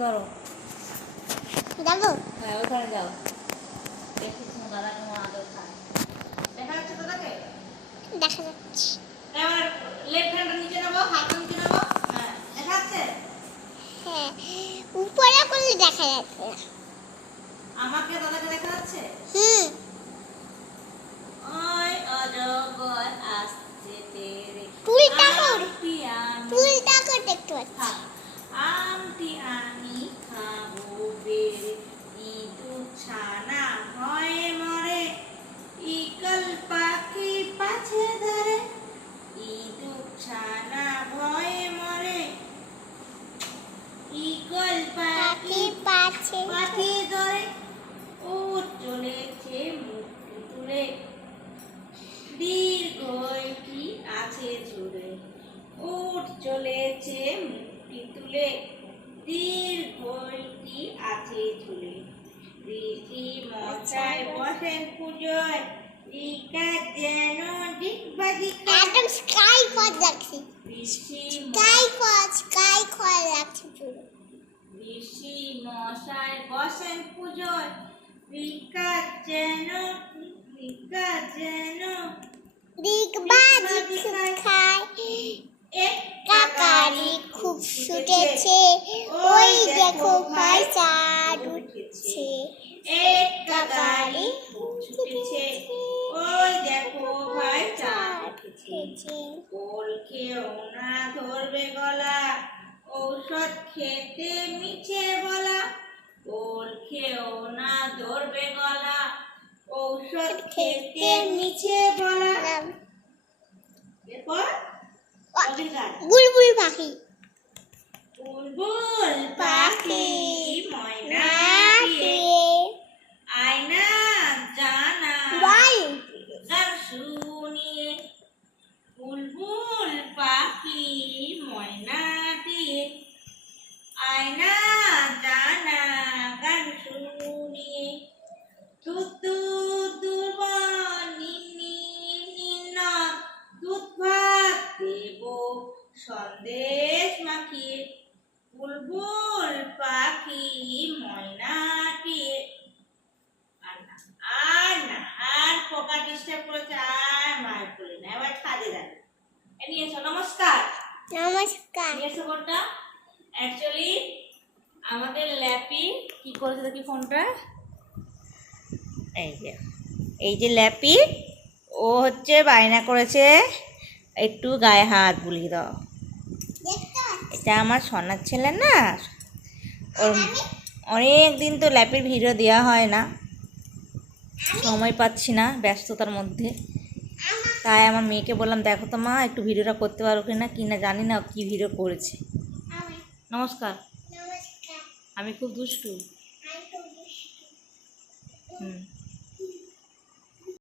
ধরো যাবো। হ্যাঁ ওখানে যাও দেখি তোমার দাদা কেমন আদর খায়। দেখা যাচ্ছে দাদাকে? দেখা যাচ্ছে। এবার লেফট হ্যান্ডটা নিচে নেবো, হাতটা নিচে নেবো। হ্যাঁ দেখা যাচ্ছে? হ্যাঁ, উপরে করলে দেখা যাচ্ছে না। আমাকে দাদাকে দেখা যাচ্ছে? হুম। ওই অজগর আসছে তেরে তুলটা কর, আমটি আমি তুলটা কর দেখতে পাচ্ছি। আমটি আমি খাবো বেরে ইঁদুর ছানা ভয়ে মরে ইগল পাখি পাছে ধরে ইঁদুর ছানা ভয়ে মরে ইগল পাখি পাছে পাখি ধরে উঠ চলেছে মুক্তি তুলে দীর্ঘটি আছে জুড়ে উঠ চলেছে মুক্তি তুলে দীর্ঘটি আছে ঝুলে ঋষি মশাই বসেন পুজোয় টিকা যেন ডিগবাজি একদম স্কাই কর লাগছে। ঋষি স্কাই কর লাগছে পুরো। ঋষি মশাই বসেন পুজোয় টিকা যেন ডিগবাজি খায় কাকারি খুব ছুটেছে, ওই দেখো ভাই চাঁদ উঠছে। এক কাকারি খুব ছুটেছে ওই দেখো ভাই চাঁদ উঠেছে ওল খেও না ধরবে গলা ঔষধ খেতে মিছে বলা ওল খেও না ধরবে গলা ঔষধ খেতে মিছে বলা এরপর বুলবুল পাখি বুলবুল পাখি ময়না আয়না জানা গান শুনিয়ে বুলবুল পাখি ময়না দিয়ে আয়না জানা গান শুনিয়ে দুধ দুধ দুর্বল নিন্নি নিন্ন দুধ ভাত দেব সন্দেশ মাখিয়ে বুলবুল পাখি ময়নাটি আর পোকা ডিস্টার্ব করেছে আর মার করি না এবার ছাদে যাবে নিয়ে এসো নমস্কার নিয়ে এসো কোনটা অ্যাকচুয়ালি আমাদের ল্যাপি কি করেছে দেখি ফোনটা এই যে ল্যাপি ও হচ্ছে বায়না করেছে একটু গায়ে হাত বুলিয়ে দাও। এটা আমার সোনার ছেলে না, ওর অনেক দিন তো ল্যাপের ভিডিও দেওয়া হয় না, সময় পাচ্ছি না ব্যস্ততার মধ্যে। তাই আমার মেয়েকে বললাম দেখো তো মা একটু ভিডিওটা করতে পারো কি না জানি না কি ভিডিও করেছে। নমস্কার। আমি খুব দুষ্টু। হুম।